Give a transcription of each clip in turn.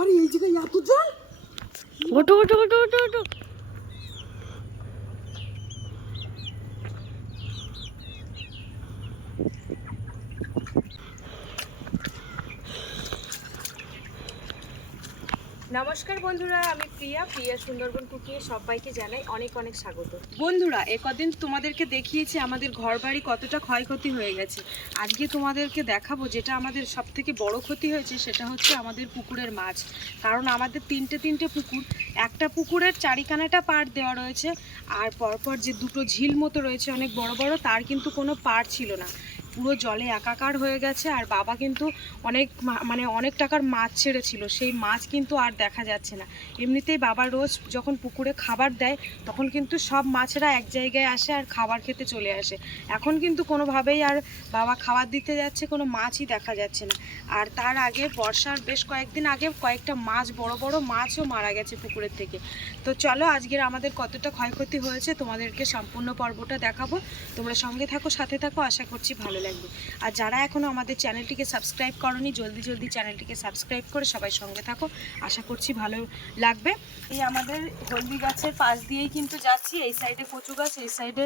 বাবারে এই জায়গায় এত জল? ওটো ওটো ওটো ওটো ওটো নমস্কার বন্ধুরা, আমি প্রিয়া। প্রিয়া সুন্দরবন কুকিয়ে সবাইকে জানাই অনেক অনেক স্বাগত। বন্ধুরা, এ কদিন তোমাদেরকে দেখিয়েছি আমাদের ঘর বাড়ি কতটা ক্ষয়ক্ষতি হয়ে গেছে। আজকে তোমাদেরকে দেখাবো যেটা আমাদের সব থেকে বড় ক্ষতি হয়েছে, সেটা হচ্ছে আমাদের পুকুরের মাছ। কারণ আমাদের তিনটে তিনটে পুকুর, একটা পুকুরের চারিখানাটা পাড় দেওয়া রয়েছে, আর পরপর যে দুটো ঝিল মতো রয়েছে অনেক বড় বড়, তার কিন্তু কোনো পাড় ছিল না। পুরো জলে একাকার হয়ে গেছে আর বাবা কিন্তু অনেক মানে অনেক টাকার মাছ ছেড়েছিল। সেই মাছ কিন্তু আর দেখা যাচ্ছে না। এমনিতেই বাবা রোজ যখন পুকুরে খাবার দেয়, তখন কিন্তু সব মাছেরা এক জায়গায় আসে আর খাবার খেতে চলে আসে। এখন কিন্তু কোনোভাবেই আর বাবা খাবার দিতে যাচ্ছে, কোনো মাছই দেখা যাচ্ছে না। আর তার আগে বর্ষার বেশ কয়েকদিন আগে কয়েকটা মাছ, বড় বড় মাছও মারা গেছে পুকুরের থেকে। তো চলো আজকের আমাদের কতটা ক্ষয়ক্ষতি হয়েছে তোমাদেরকে সম্পূর্ণ পর্বটা দেখাবো। তোমরা সঙ্গে থাকো, সাথে থাকো, আশা করছি ভালো লাগবে। আর যারা এখনও আমাদের চ্যানেলটিকে সাবস্ক্রাইব করনি, জলদি জলদি চ্যানেলটিকে সাবস্ক্রাইব করে সবাই সঙ্গে থাকো। আশা করছি ভালো লাগবে। এই আমাদের হলদি গাছের পাশ দিয়েই কিন্তু যাচ্ছি। এই সাইডে কচু গাছ, এই সাইডে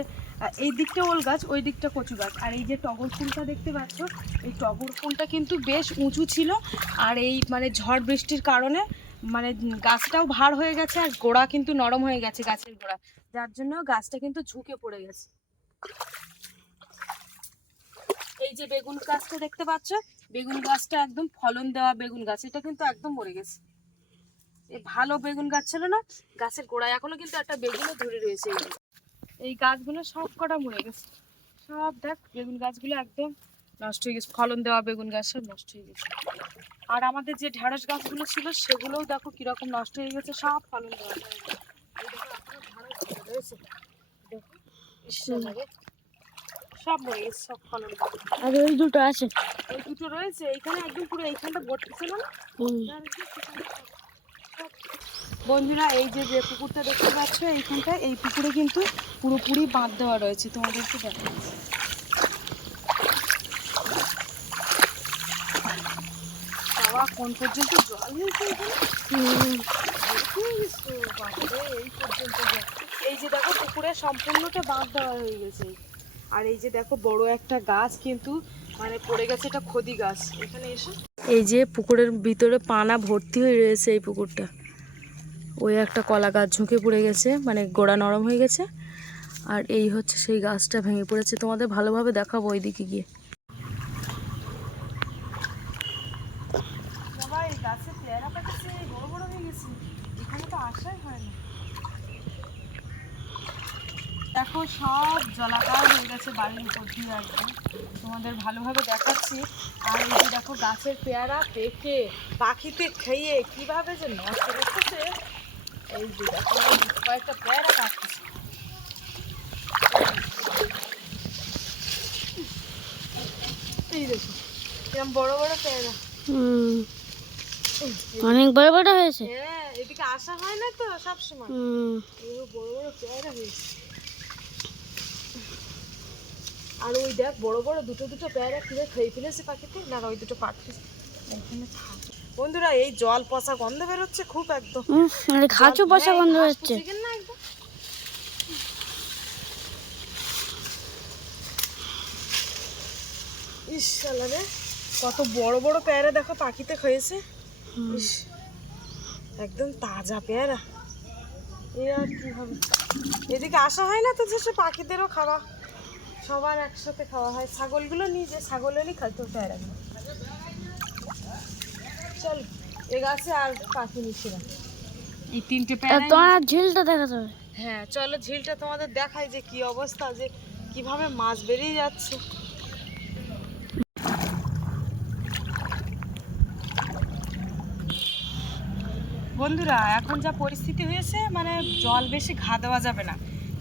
এই দিকটা ওল গাছ, ওই দিকটা কচু গাছ। আর এই যে টগর ফুলটা দেখতে পাচ্ছ, এই টগর ফুলটা কিন্তু বেশ উঁচু ছিল। আর এই মানে ঝড় বৃষ্টির কারণে মানে গাছটাও ভার হয়ে গেছে আর গোড়া কিন্তু নরম হয়ে গেছে গাছের গোড়া। যার জন্য গাছটা কিন্তু ঝুঁকে পড়ে গেছে। এই যে বেগুন গাছটা দেখতে পাচ্ছ বেগুন গাছটা একদম ফলন দেওয়া বেগুন গাছ এটা কিন্তু একদম মরে গেছে। এই ভালো বেগুন গাছ ছিল না গাছের গোড়ায় এখনও কিন্তু একটা বেগুনও ধরে রয়েছে। এই গাছগুলো সব কটা মরে গেছে। সব দেখ বেগুন গাছগুলো একদম নষ্ট হয়ে গেছে ফলন দেওয়া বেগুন গাছ সব নষ্ট হয়ে গেছে। আর আমাদের যে ঢেঁড়স গাছগুলো ছিল সেগুলোও দেখো কীরকম নষ্ট হয়ে গেছে সব ফলন দেওয়া হয়ে গেছে। রয়েছে। দেখো সব মরে গেছে সব ফলন আর ওই দুটো আছে। এই দুটো রয়েছে এইখানে একদম পুরো এইখানটা ভর্তি ছিল না? বন্ধুরা এই যে যে পুকুরটা দেখতে পাচ্ছ এইখানটা এই পুকুরে কিন্তু পুরোপুরি বাঁধ দেওয়া রয়েছে তোমাদেরকে দেখাচ্ছি। বাবা কোন পর্যন্ত জল হয়েছে এখানে? হয়ে এই পর্যন্ত এই যে দেখো পুকুরে সম্পূর্ণটা বাঁধ দেওয়া হয়ে গেছে। আর এই যে দেখো বড় একটা গাছ কিন্তু মানে পড়ে গেছে এটা খদি গাছ। এখানে এসে। এই যে পুকুরের ভিতরে পানা ভর্তি হয়ে রয়েছে এই পুকুরটা। ওই একটা কলা গাছ ঝুঁকে পড়ে গেছে মানে গোড়া নরম হয়ে গেছে। আর এই হচ্ছে সেই গাছটা ভেঙে পড়েছে। তোমাদের ভালোভাবে দেখাবো ওইদিকে গিয়ে বাবা এই গাছে পেয়ারা পাঠাচ্ছে বড় বড় হয়ে গেছে এখানে তো আসাই হয় না দেখো সব জলাকার হয়ে গেছে উপর একদম তোমাদের ভালোভাবে দেখাচ্ছি। আর এই যে দেখো গাছের পেয়ারা পেকে পাখিতে খেয়ে কীভাবে যে নষ্ট করতেছে এই যে দেখো কয়েকটা পেয়ারা কাটতেছে এই দেখো এরকম বড় বড় পেয়ারা। হুম। অনেক বড় বড় হয়েছে। হ্যাঁ এদিকে আসা হয় না তো সবসময়। বড় বড় পেয়ারা হয়েছে। আর ওই দেখ বড় বড় দুটো দুটো পেয়ারা কীভাবে খেয়ে ফেলেছে পাখিতে না ওই দুটো পাখি এখানে থাকে। বন্ধুরা এই জল পচা গন্ধ বেরোচ্ছে খুব একদম। মানে খাঁচু পচা গন্ধ হচ্ছে না একদম। ইস শালা রে কত বড় বড় পেয়ারা দেখো পাখিতে খেয়েছে ইস একদম তাজা পেয়ারা। এ আর কি হবে? এদিকে আসা হয় না তো যে সে পাখিদেরও খাওয়া। সবার একসাথে খাওয়া হয়। ছাগলগুলো নিয়ে যে ছাগলেরই খাইতে পেয়ারাগুলো চল এ গাছে আর পাখি নিচ্ছি না। এই তিনটে তা তোমার ঝিলটা দেখাতে হবে হ্যাঁ চলো ঝিলটা তোমাদের দেখাই যে কি অবস্থা যে কীভাবে মাছ বেরিয়ে যাচ্ছে। বন্ধুরা এখন যা পরিস্থিতি হয়েছে মানে জল বেশি ঘা দেওয়া যাবে না।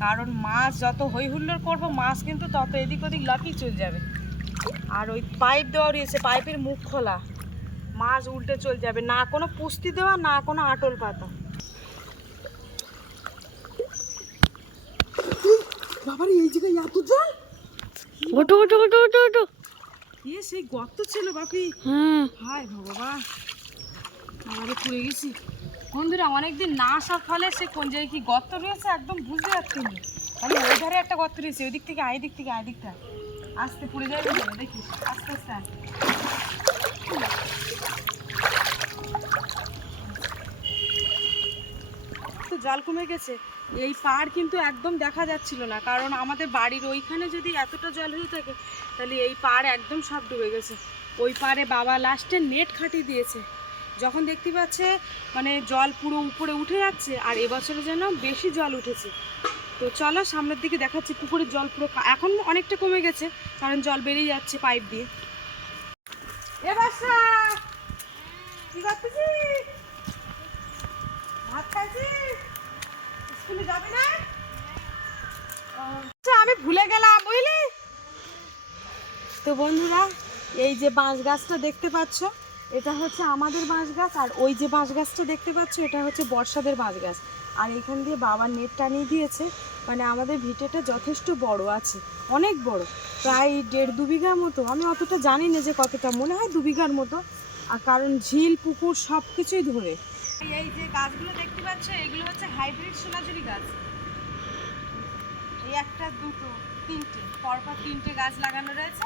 কারণ মাছ যত হই হুল্লোড় করব মাছ কিন্তু তত এদিক ওদিক লাফিয়ে চলে যাবে। আর ওই পাইপ দেওয়া রয়েছে পাইপের মুখ খোলা। মাছ উল্টে চলে যাবে না কোনো পুষ্টি দেওয়া না কোনো আটল পাতা। বাবার এই জায়গায় এত জল? ওটো ওটো ওটো ওটো ওটো ইয়ে সেই গর্ত ছিল বাপি। হুম হায় ভগবান। আমাদের পুড়ে গেছি। বন্ধুরা, অনেকদিন না আসার ফলে সে কোন জায়গায় কি গর্ত রয়েছে একদম বুঝতে পারছি না। আমি ওই ধারে একটা গর্ত রয়েছে ওই দিক থেকে আই দিক থেকে আই দিকটা আস্তে পুড়ে যাবে দেখি, আস্তে আস্তে তো জল কমে গেছে। এই পাড় কিন্তু একদম দেখা যাচ্ছিল না, কারণ আমাদের বাড়ির ওইখানে যদি এতটা জল হয়ে থাকে, তাহলে এই পাড় একদম সব ডুবে গেছে। ওই পাড়ে বাবা লাস্টে নেট খাটিয়ে দিয়েছে। যখন দেখতে পাচ্ছে মানে জল পুরো উপরে উঠে যাচ্ছে, আর এবছরে যেন বেশি জল উঠেছে। তো চলো সামনের দিকে দেখাচ্ছি, পুকুরের জল পুরো এখন অনেকটা কমে গেছে, কারণ জল বেরিয়ে যাচ্ছে পাইপ দিয়ে। আচ্ছা আমি ভুলে গেলাম, বুঝলি? তো বন্ধুরা, এই যে বাঁশ গাছটা দেখতে পাচ্ছ এটা হচ্ছে আমাদের বাঁশ গাছ আর ওই যে বাঁশ গাছটা দেখতে পাচ্ছ, এটা হচ্ছে বর্ষাদের বাঁশ গাছ আর এখান দিয়ে বাবার নেট টানিয়ে দিয়েছে মানে আমাদের ভিটেটা যথেষ্ট বড় আছে, অনেক বড়, প্রায় দেড় দু বিঘার মতো। আমি অতটা জানি না যে কতটা, মনে হয় দু বিঘার মতো। আর কারণ ঝিল, পুকুর সব কিছুই ধরে। এই যে গাছগুলো দেখতে পাচ্ছ, এগুলো হচ্ছে হাইব্রিড সোনাঝুরি গাছ। এই একটা, দুটো, তিনটে, পরপর তিনটে গাছ লাগানো রয়েছে।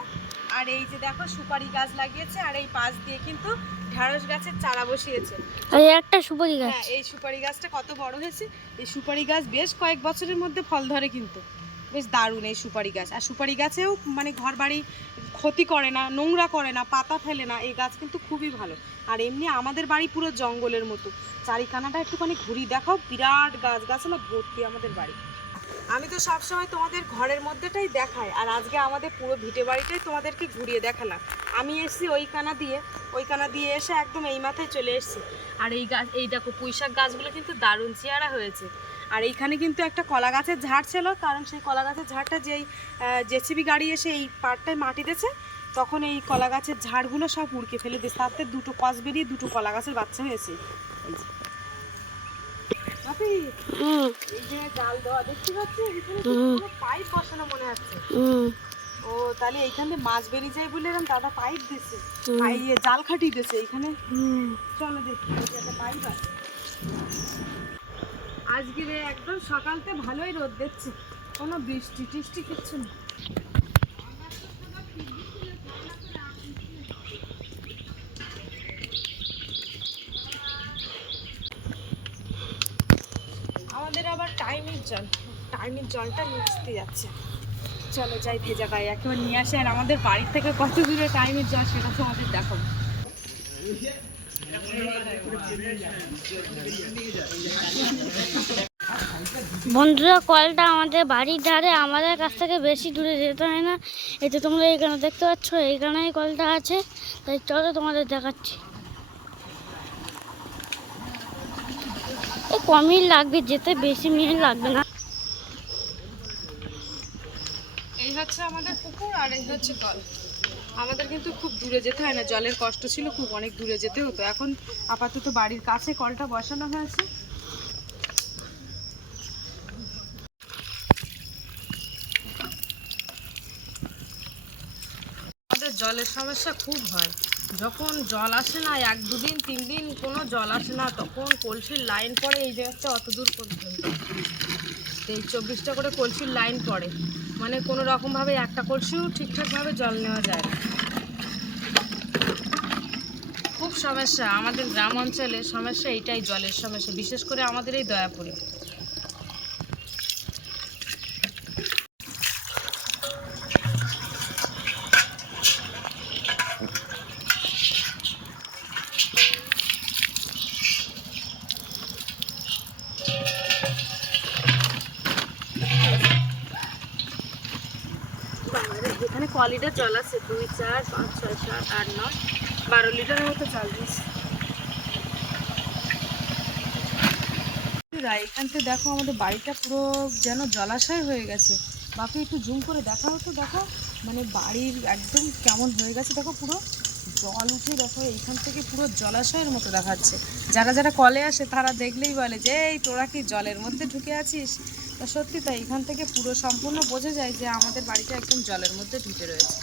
আর এই যে দেখো সুপারি গাছ লাগিয়েছে আর এই পাশ দিয়ে কিন্তু ঢ্যাঁড়স গাছের চারা বসিয়েছে। আর একটা সুপারি গাছ। হ্যাঁ এই সুপারি গাছটা কত বড় হয়েছে? এই সুপারি গাছ বেশ কয়েক বছরের মধ্যে ফল ধরে কিন্তু। বেশ দারুণ এই সুপারি গাছ। আর সুপারি গাছেও মানে ঘর বাড়ি ক্ষতি করে না নোংরা করে না পাতা ফেলে না এই গাছ কিন্তু খুবই ভালো। আর এমনি আমাদের বাড়ি পুরো জঙ্গলের মতো। চারিখানাটা একটুখানি ঘুরি দেখাও বিরাট গাছ গাছলা ভর্তি আমাদের বাড়ি। আমি তো সবসময় তোমাদের ঘরের মধ্যেটাই দেখাই, আর আজকে আমাদের পুরো ভিটে বাড়িটাই তোমাদেরকে ঘুরিয়ে দেখালাম। আমি এসেছি ওই কানা দিয়ে ওই কানা দিয়ে এসে একদম এই মাথায় চলে এসেছি। আর এই গাছ এই দেখো পুঁইশাক গাছগুলো কিন্তু দারুণ চেয়ারা হয়েছে। আর এইখানে কিন্তু একটা কলা গাছের ঝাড় ছিল, কারণ সেই কলা গাছের ঝাড়টা যেই জেসিবি গাড়ি এসে এই পাড়টায় মাটি দিয়েছে, তখন এই কলা গাছের ঝাড়গুলো সব উড়কে ফেলে দিয়েছে। তাতে দুটো কস বেরিয়ে দুটো কলা গাছের বাচ্চা হয়েছে। এই যে। বাপি, এই যে জাল দেওয়া দেখতে পাচ্ছি? এখানে। পাইপ বসানো মনে হচ্ছে ও তাহলে এইখানে মাছ বেরিয়ে যায় বলে এরকম দাদা পাইপ দিচ্ছে। ইয়ে জাল খাটিয়ে দিচ্ছে এইখানে। হুম। চলো দেখি একটা পাইপ আছে। আজকে রে একদম সকালতে ভালোই রোদ দেখছে। কোনো বৃষ্টি টিষ্টি কিচ্ছু না আমাদের আবার টাইমের জল, টাইমের জলটা নিচতে যাচ্ছে। চলো যাই ভেজা গায়ে, একেবারে নিয়ে আসে। আর আমাদের বাড়ির থেকে কত দূরে টাইমের জল, সেটা তো আমাদের দেখাবো। বন্ধুরা, কলটা আমাদের বাড়ির ধারে। আমাদের কাছ থেকে বেশি দূরে যেতে হয় না। যে তোমরা এইখানে দেখতে পাচ্ছ, এইখানেই কলটা আছে। তাই চলো তোমাদের দেখাচ্ছি। এই কমই লাগবে, যেতে বেশি মিনিট লাগবে না। এই হচ্ছে আমাদের পুকুর আর এই হচ্ছে কল আমাদের কিন্তু খুব দূরে যেতে হয় না, জলের কষ্ট ছিল খুব অনেক দূরে যেতে হতো এখন আপাতত বাড়ির কাছে কলটা বসানো হয়েছে। আমাদের জলের সমস্যা খুব হয়। যখন জল আসে না, এক দুদিন, তিন দিন জল আসে না, তখন কলসির লাইন পড়ে, এই জায়গাটা অত দূর পর্যন্ত। এই চব্বিশটা করে কলসির লাইন পড়ে। মানে কোনো রকমভাবে একটা কলসিও ঠিকঠাকভাবে জল নেওয়া যায় না। খুব সমস্যা। আমাদের গ্রাম অঞ্চলে সমস্যা এইটাই জলের সমস্যা, বিশেষ করে আমাদের এই দয়াপুরে। দুই, চার, পাঁচ, ছয়, সাত, আট, নয়, বারো লিটারের মতো জল দিয়েছে এখান থেকে দেখো, আমাদের বাড়িটা পুরো যেন জলাশয় হয়ে গেছে। বাপি, একটু জুম করে দেখা হতো দেখো। মানে বাড়ির একদম কেমন হয়ে গেছে, দেখো পুরো। জল উঠে, দেখো, এইখান থেকে পুরো জলাশয়ের মতো দেখাচ্ছে। যারা যারা কলে আসে, তারা দেখলেই বলে যে, এই, তোরা কি জলের মধ্যে ঢুকে আছিস? তা সত্যি তাই, এখান থেকে পুরো সম্পূর্ণ বোঝা যায় যে, আমাদের বাড়িটা একদম জলের মধ্যে ঢুকে রয়েছে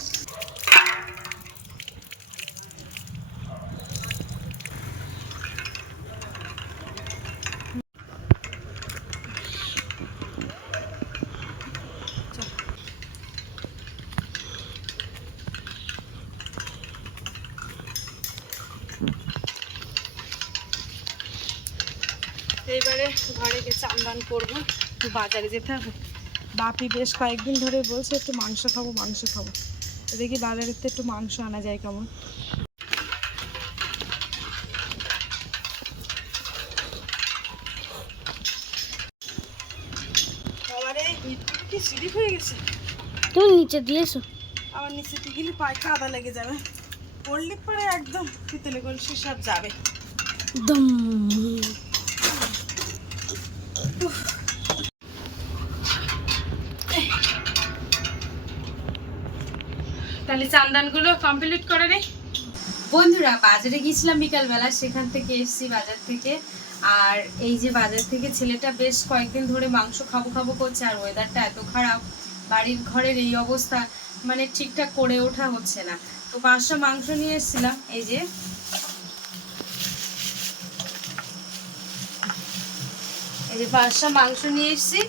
এইবারে ঘরে গিয়ে চান্দান করব একটু বাজারে যেতে হবে। বাপি বেশ কয়েকদিন ধরে বলছে একটু মাংস খাব মাংস খাব। দেখি বাজারের তো একটু মাংস আনা যায় কেমন। হয়ে তুমি নিচে দিয়েছ আমার নিচে গেলে পায়ে কাদা লেগে যাবে। পড়লে পরে একদম পিতলে সব যাবে। দম। তাহলে চান্দানগুলো কমপ্লিট করে নে। বন্ধুরা, বাজারে গিয়েছিলাম বিকালবেলা, সেখান থেকে এসেছি বাজার থেকে। আর এই যে বাজার থেকে ছেলেটা বেশ কয়েকদিন ধরে মাংস খাব খাব করছে, আর ওয়েদারটা এত খারাপ, বাড়ির ঘরের এই অবস্থা মানে ঠিকঠাক করে ওঠা হচ্ছে না। তো পাঁচশো মাংস নিয়ে এসেছিলাম, এই যে। এই যে পাঁচশো মাংস নিয়ে এসেছি,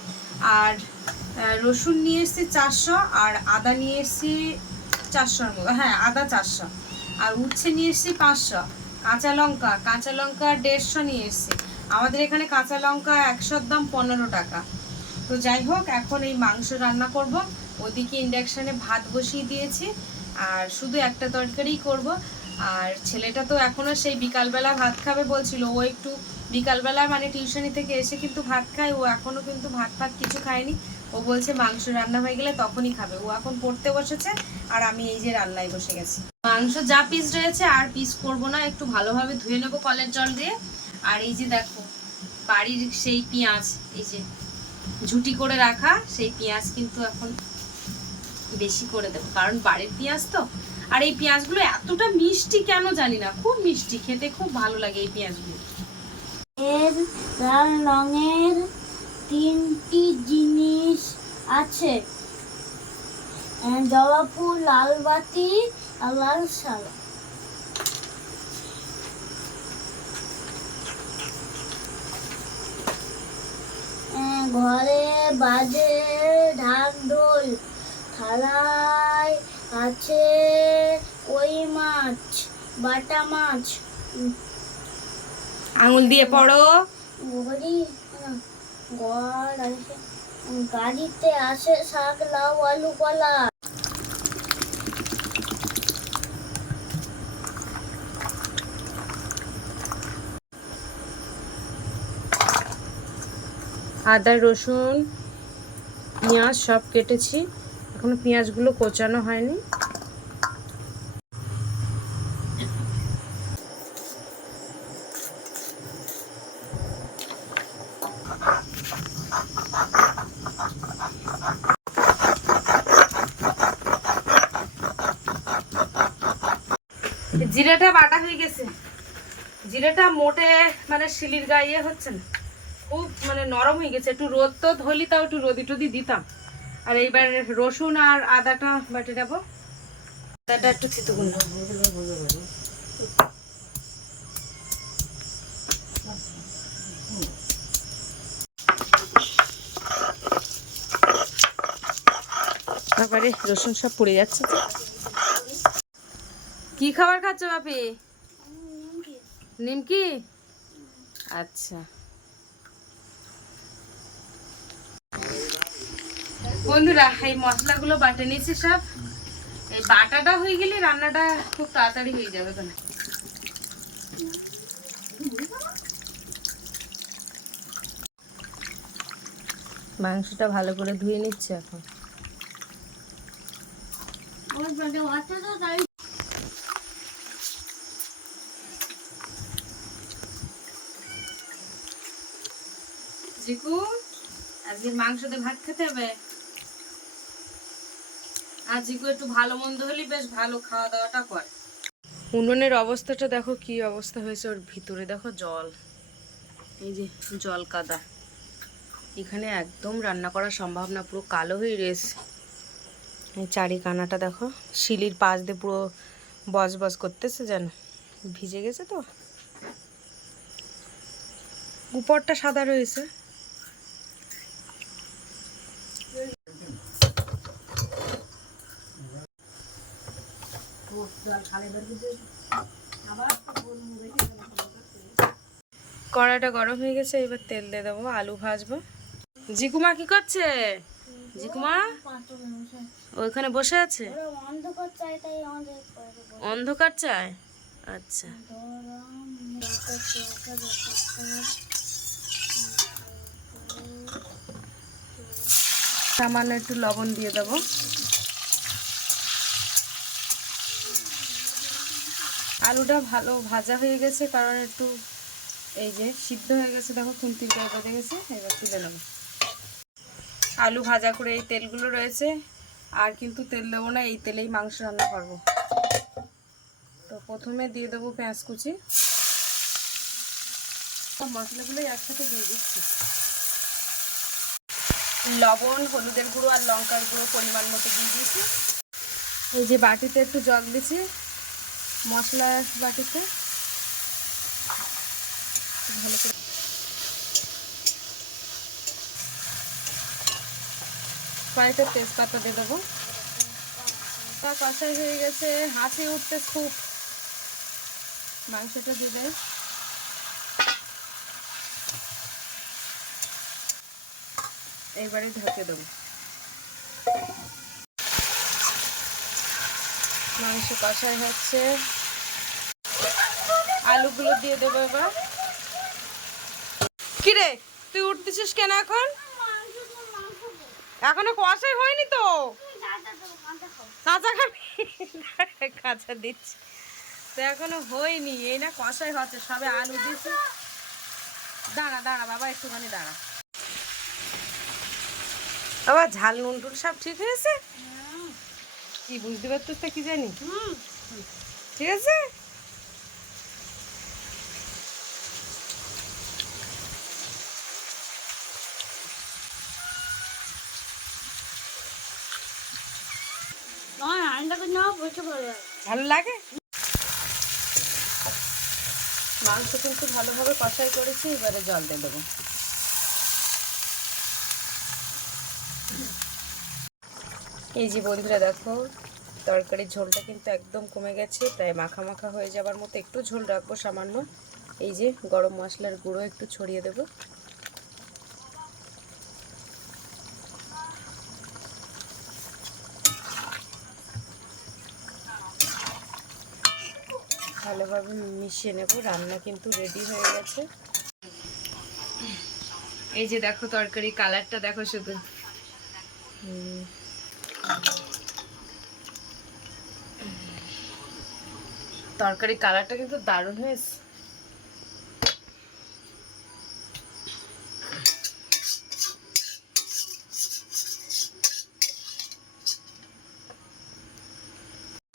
আর রসুন নিয়ে এসেছি চারশো, আর আদা নিয়ে এসেছি চারশোর মতো। হ্যাঁ আদা চারশো। আর উচ্ছে নিয়ে এসেছি পাঁচশো। কাঁচা লঙ্কা কাঁচা লঙ্কা দেড়শো নিয়ে এসেছি। আমাদের এখানে কাঁচা লঙ্কা একশোর দাম পনেরো টাকা। তো যাই হোক, এখন এই মাংস রান্না করব। ওদিকে ইন্ডাকশানে ভাত বসিয়ে দিয়েছি। আর শুধু একটা তরকারিই করব। আর ছেলেটা তো এখনও সেই বিকালবেলা ভাত খাবে বলছিল। ও একটু বিকালবেলা মানে টিউশনি থেকে এসে কিন্তু ভাত খায়। ও এখনও কিন্তু ভাত ফাত কিছু খায়নি। ও বলছে মাংস রান্না হয়ে গেলে তখনই খাবে। ও এখন পড়তে বসেছে আর আমি এই যে রান্নায় বসে গেছি। মাংস যা পিস রয়েছে আর পিস করব না, একটু ভালোভাবে ধুয়ে নেব কলের জল দিয়ে। আর এই যে দেখো, বাড়ির সেই পেঁয়াজ, এই যে ঝুটি করে রাখা, সেই পেঁয়াজ কিন্তু এখন বেশি করে দেবো। কারণ বাড়ির পেঁয়াজ তো। আর এই পেঁয়াজগুলো এতটা মিষ্টি কেন জানি না, খুব মিষ্টি, খেতে খুব ভালো লাগে এই পেঁয়াজগুলো। লাল রঙের তিনটি জিনিস আছে জবা ফুল লাল বাতি আর লাল শাল ঘরে বাজে ঢাক ঢোল থালায় আছে ওই মাছ বাটা মাছ আঙুল দিয়ে পড়ো গাড়িতে আসে শাক, লাউ, আলু, কলা। আদা, রসুন, পেঁয়াজ সব কেটেছি। এখনও পেঁয়াজগুলো কোচানো হয়নি জিরাটা বাটা হয়ে গেছে জিরাটা মোটে মানে শিলির গায়ে হচ্ছে না। খুব মানে নরম হয়ে গেছে। একটু রোদ তো হলি তাও একটু রোদি টদি দিতাম। আর এইবার রসুন আর আদাটা বাটে দেবো। আদাটা একটু থিতু গুঁড়ো তারপরে রসুন সব পড়ে যাচ্ছে। কি খাবার খাচ্ছ বাপি? নিমকি? আচ্ছা। বন্ধুরা, এই মশলাগুলো বাটে নিয়েছি সব। এই বাটাটা হয়ে গেলে রান্নাটা খুব তাড়াতাড়ি হয়ে যাবে কেন মাংসটা ভালো করে ধুয়ে নিচ্ছে এখন ওর বাড়ি আছে তো তাই জিকু, আজকে মাংস দিয়ে ভাত খেতে হবে? আর জিকু একটু ভালো মন্দ হলে বেশ ভালো খাওয়া দাওয়াটা করে। উনুনের অবস্থাটা দেখো কি অবস্থা হয়েছে, ওর ভিতরে দেখো জল। এই যে জল কাদা। এখানে একদম রান্না করা সম্ভব না পুরো কালো হয়ে রয়েছে চারি কানাটা দেখো, শিলির পাশ দিয়ে পুরো বজ বজ করতেছে যেন। ভিজে গেছে তো? উপরটা সাদা রয়েছে। কড়াইটা গরম হয়ে গেছে, এবার তেল দিয়ে দেবো, আলু ভাজবো। জিকুমা কি করছে? জিকুমা? ওইখানে বসে আছে? অন্ধকার চায়? আচ্ছা। সামান্য একটু লবণ দিয়ে দেবো। আলুটা ভালো ভাজা হয়ে গেছে, কারণ একটু এই যে সিদ্ধ হয়ে গেছে, দেখো খুন্তির গায়ে বেঁধে গেছে, এবার তুলে নেব। আলু ভাজা করে এই তেলগুলো রয়েছে, আর কিন্তু তেল দেবো না, এই তেলেই মাংস রান্না করব। তো প্রথমে দিয়ে দেবো পেঁয়াজ কুচি। মশলাগুলো একসাথে দিয়ে দিচ্ছি। লবণ, হলুদের গুঁড়ো আর লঙ্কার গুঁড়ো পরিমাণ মতো দিয়ে দিয়েছি। এই যে বাটিতে একটু জল দিচ্ছি মশলা বাটিতে ভালো করে কয়েকটা তেজপাতা দিয়ে দেবো। কষাই হয়ে গেছে হাসি উঠতে খুব। মাংসটা দিয়ে দেয় এবারে ঢেকে দেবো। মাংস কষাই হচ্ছে। আলুগুলো দিয়ে দেবো এবার। কিরে তুই উঠতেছিস কেন এখন? এখনও কষাই হয়নি তো? কাঁচা খাবি? কাঁচা দিচ্ছি। তো এখনও হয়নি এই না কষাই হচ্ছে সবে আলু দিছি দাঁড়া দাঁড়া বাবা একটুখানি দাঁড়া। বাবা ঝাল নুন টুন সব ঠিক হয়েছে? কি বুঝতে পারছিস তা কি জানি? ঠিক আছে আমার রান্না করে নেওয়া বসে ভালো লাগে? মাংস কিন্তু ভালোভাবে কষাই করেছি, এবারে জল দিয়ে দেবো। এই যে বন্ধুরা দেখো, তরকারির ঝোলটা কিন্তু একদম কমে গেছে, প্রায় মাখা মাখা হয়ে যাবার মতো একটু ঝোল রাখব সামান্য। এই যে গরম মশলার গুঁড়ো একটু ছড়িয়ে দেবো। ভালোভাবে মিশিয়ে নেব। রান্না কিন্তু রেডি হয়ে গেছে। এই যে দেখো তরকারি কালারটা দেখো শুধু। তরকারি কালারটা কিন্তু দারুণ হয়েছে।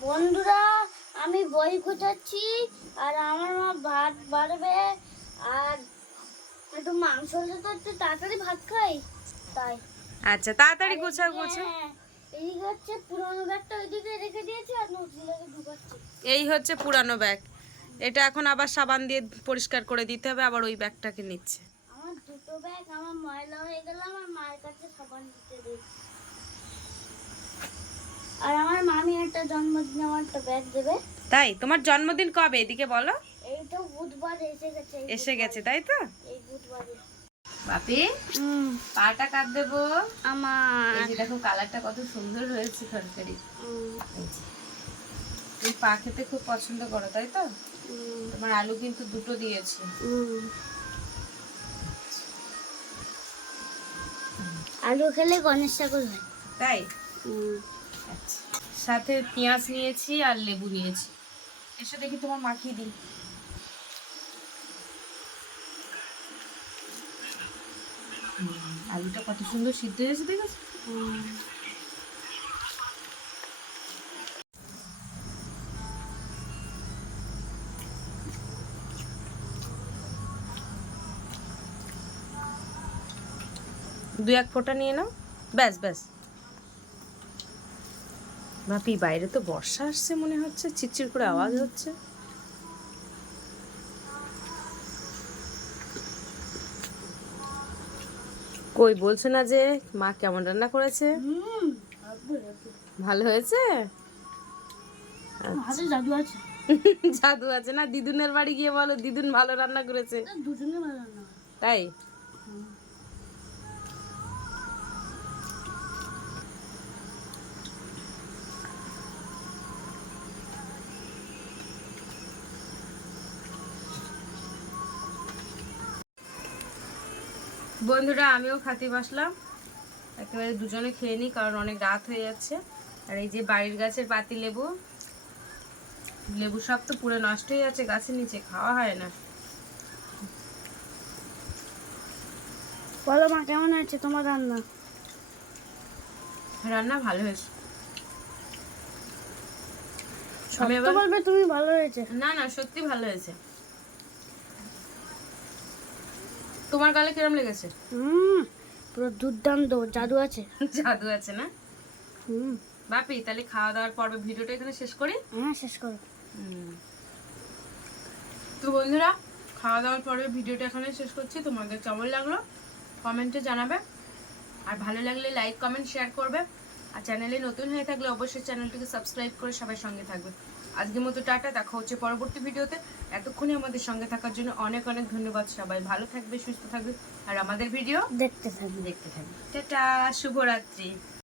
বন্ধুরা আমি বই গুছাচ্ছি আর আমার মা ভাত বাড়বে আর একটু মাংস হলে তো একটু তাড়াতাড়ি ভাত খাই। তাই। আচ্ছা তাড়াতাড়ি গোছা গোছা এদিকে হচ্ছে পুরোনো ব্যাগটা ওইদিকে রেখে দিয়েছি আর নতুনটাকে ঢুকাচ্ছি। এই হচ্ছে পুরানো ব্যাগ। এটা এখন আবার সাবান দিয়ে পরিষ্কার করে দিতে হবে আবার ওই ব্যাগটাকে নিচ্ছে। আমার দুটো ব্যাগ আমার ময়লা হয়ে গেল আমার মায়ের কাছে সাবান দিতে দিই আর আমার মামি একটা জন্মদিনে আমার একটা ব্যাগ দেবে। তাই? তোমার জন্মদিন কবে? এদিকে বলো। এই তো বুধবার এসে গেছে এসে গেছে তাই তো? এই বুধবারে। বাপি পাটা কাট দেবো? আমার। এই যে দেখো কালারটা কত সুন্দর হয়েছে তরকারি। এই পা খেতে খুব পছন্দ করো তাই তো? তোমার আলু কিন্তু দুটো দিয়েছি। আলু খেলে গণেশ ঠাকুর হয়। তাই? আচ্ছা। সাথে পেঁয়াজ নিয়েছি আর লেবু নিয়েছি। এসে দেখি তোমার মাখিয়ে দিই আলুটা কত সুন্দর সিদ্ধ হয়েছে, দেখেছ? দু এক ফোঁটা নিয়ে নাও। ব্যাস ব্যাস। বাপি বাইরে তো বর্ষা আসছে মনে হচ্ছে চিরচির করে আওয়াজ হচ্ছে। কই বলছো না যে মা কেমন রান্না করেছে? ভালো হয়েছে? হাতে জাদু আছে। জাদু আছে না? দিদুনের বাড়ি গিয়ে বলো দিদুন ভালো রান্না করেছে। তাই? বন্ধুরা আমিও খাতে বসলাম। একেবারে দুজনে খেয়ে নিই কারণ অনেক রাত হয়ে যাচ্ছে। আর এই যে বাড়ির গাছের পাতি লেবু লেবু সব তো পুরো নষ্ট হয়ে যাচ্ছে গাছের নিচে খাওয়া হয় না। বলো মা কেমন আছে তোমার রান্না? রান্না ভালো হয়েছে। তুমি ভালো হয়েছে। না না সত্যি ভালো হয়েছে। তোমার গালে কিরম লেগেছে? হুম পুরো দুর্দান্ত জাদু আছে। জাদু আছে না? হুম। বাপি তাহলে খাওয়া দাওয়ার পর্বে ভিডিওটা এখানে শেষ করি? হ্যাঁ শেষ করো। তো বন্ধুরা খাওয়া দাওয়ার পরে ভিডিওটা এখানে শেষ করছি। তোমাদের কেমন লাগল? কমেন্টে জানাবে। আর ভালো লাগলে লাইক কমেন্ট শেয়ার করবে। আর চ্যানেলে নতুন হয়ে থাকলে অবশ্যই চ্যানেলটিকে সাবস্ক্রাইব করে সবাই সঙ্গে থাকবে। আজকের মতো টাটা দেখা হচ্ছে পরবর্তী ভিডিওতে। এতক্ষণে আমাদের সঙ্গে থাকার জন্য অনেক অনেক ধন্যবাদ। সবাই ভালো থাকবে সুস্থ থাকবে। আর আমাদের ভিডিও দেখতে থাকবে। দেখতে থাকবে। টাটা শুভরাত্রি।